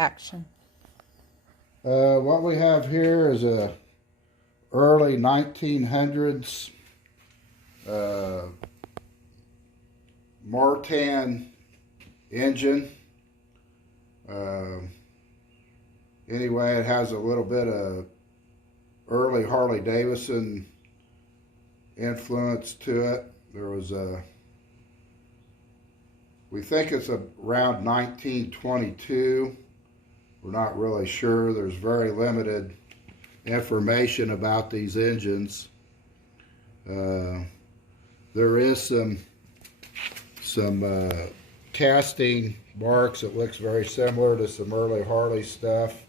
action. What we have here is a early 1900s Mar-Tan engine. Anyway, it has a little bit of early Harley Davidson influence to it. There was we think it's around 1922. We're not really sure. There's very limited information about these engines. There is some casting marks. It looks very similar to some early Harley stuff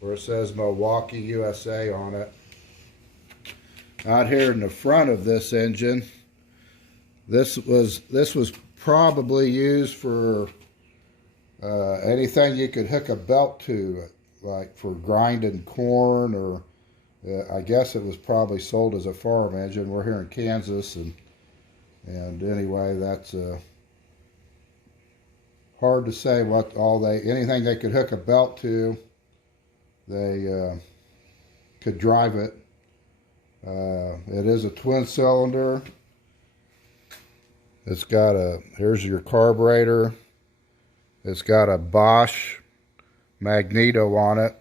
where it says Milwaukee, USA on it. Out here in the front of this engine, this was probably used for anything you could hook a belt to, like for grinding corn, or I guess it was probably sold as a farm engine. We're here in Kansas, and anyway, that's hard to say what anything they could hook a belt to, they could drive it. It is a twin cylinder. It's got here's your carburetor. It's got a Bosch magneto on it.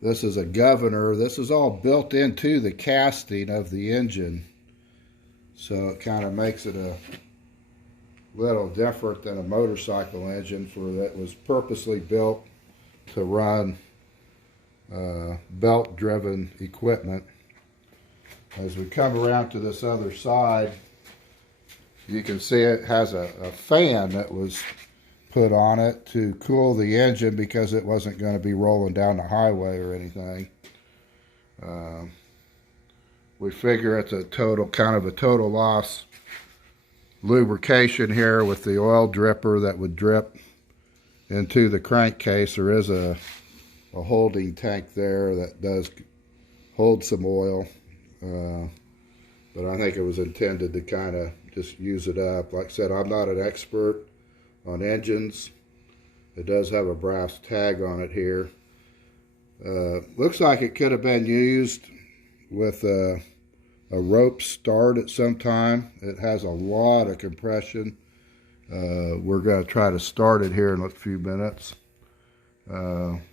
This is a governor. This is all built into the casting of the engine, so it kind of makes it a little different than a motorcycle engine. That was purposely built to run belt-driven equipment. As we come around to this other side, you can see it has a fan that was put on it to cool the engine because it wasn't going to be rolling down the highway or anything. We figure it's a kind of a total loss lubrication here with the oil dripper that would drip into the crankcase. There is a holding tank there that does hold some oil, but I think it was intended to kind of just use it up. Like I said, I'm not an expert on engines. It does have a brass tag on it here. Looks like it could have been used with a rope start at some time. It has a lot of compression. We're going to try to start it here in a few minutes.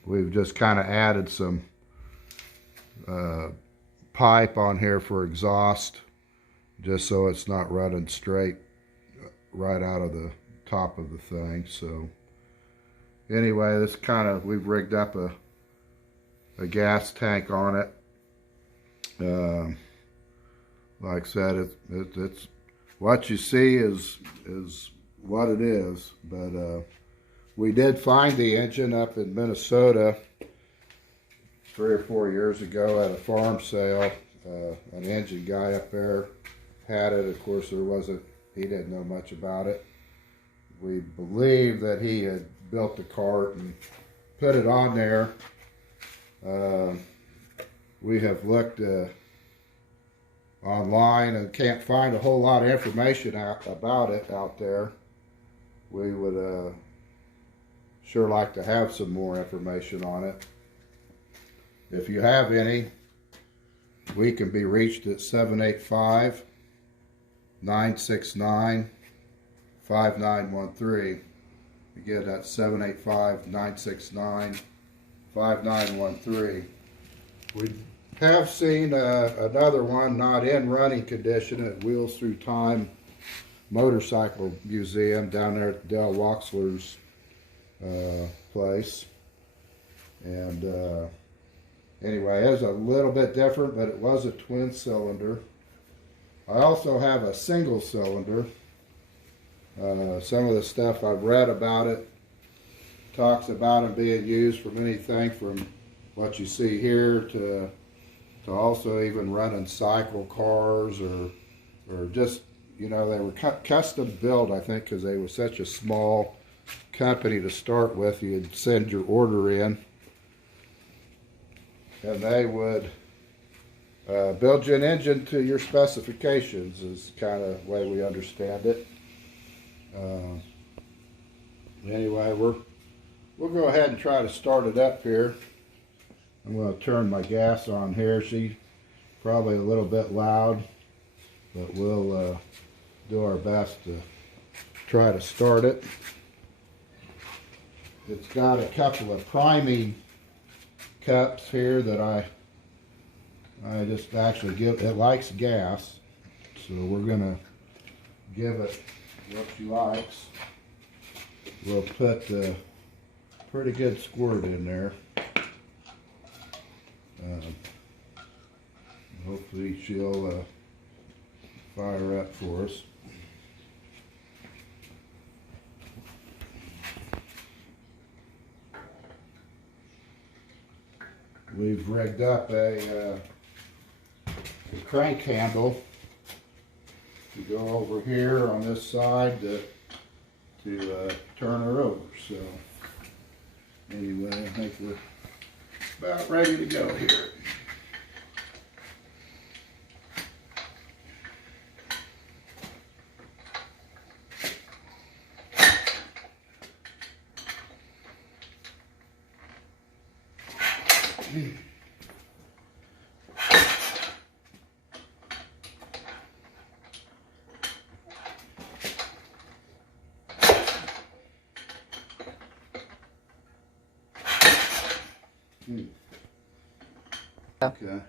We've just kind of added some pipe on here for exhaust, just so it's not running straight right out of the top of the thing. So anyway, we've rigged up a gas tank on it. Like I said, it's what you see is what it is. But we did find the engine up in Minnesota 3 or 4 years ago at a farm sale. An engine guy up there had it. Of course, he didn't know much about it. We believe that he had built the cart and put it on there. We have looked online and can't find a whole lot of information about it out there. We would sure like to have some more information on it. If you have any, we can be reached at 785-969-5913. Again, that's 785-969-5913. We have seen another one not in running condition at Wheels Through Time Motorcycle Museum down there at Dale Wachsler's place. And anyway, it was a little bit different, but it was a twin cylinder. I also have a single cylinder. Some of the stuff I've read about it talks about it being used from anything from what you see here to also even running cycle cars, or just, they were custom built, I think, because they were such a small company to start with. You'd send your order in, and they would build you an engine to your specifications, is kind of the way we understand it. Anyway, we'll go ahead and try to start it up here. I'm going to turn my gas on here. She's probably a little bit loud, but we'll do our best to try to start it. It's got a couple of priming cups here that I just actually give. It likes gas, so we're gonna give it what she likes. We'll put a pretty good squirt in there. Hopefully she'll fire up for us. We've rigged up a crank handle to go over here on this side to turn her over. So anyway, I think we're about ready to go here. Okay.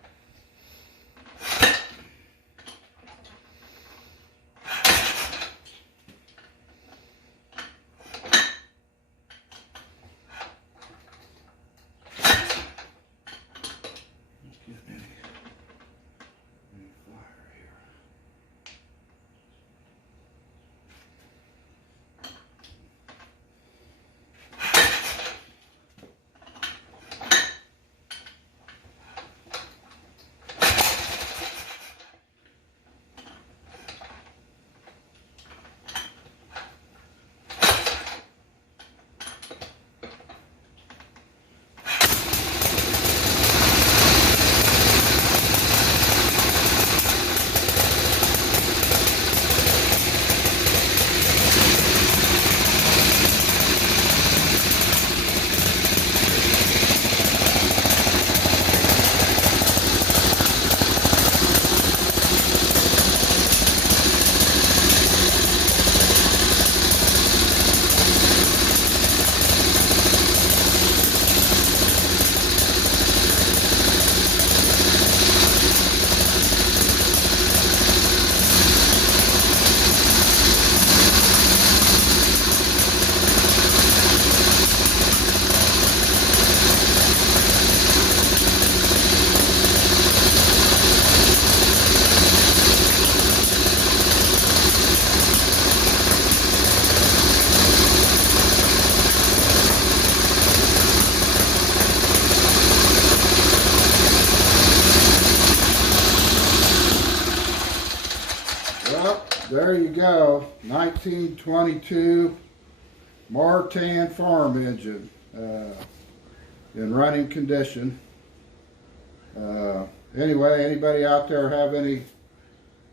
Well, there you go. 1922 Mar-Tan farm engine in running condition. Anyway, anybody out there have any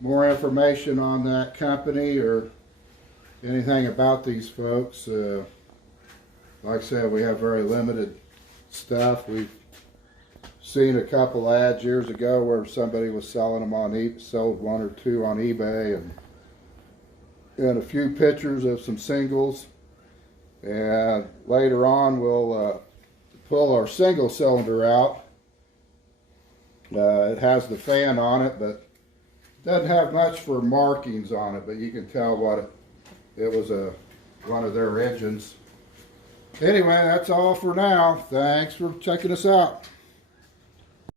more information on that company or anything about these folks? Like I said, we have very limited stuff. We've seen a couple ads years ago where somebody was selling them on eBay, sold one or two on eBay, and a few pictures of some singles. And later on, we'll pull our single cylinder out. It has the fan on it, but doesn't have much for markings on it. But you can tell what it was one of their engines. Anyway, that's all for now. Thanks for checking us out.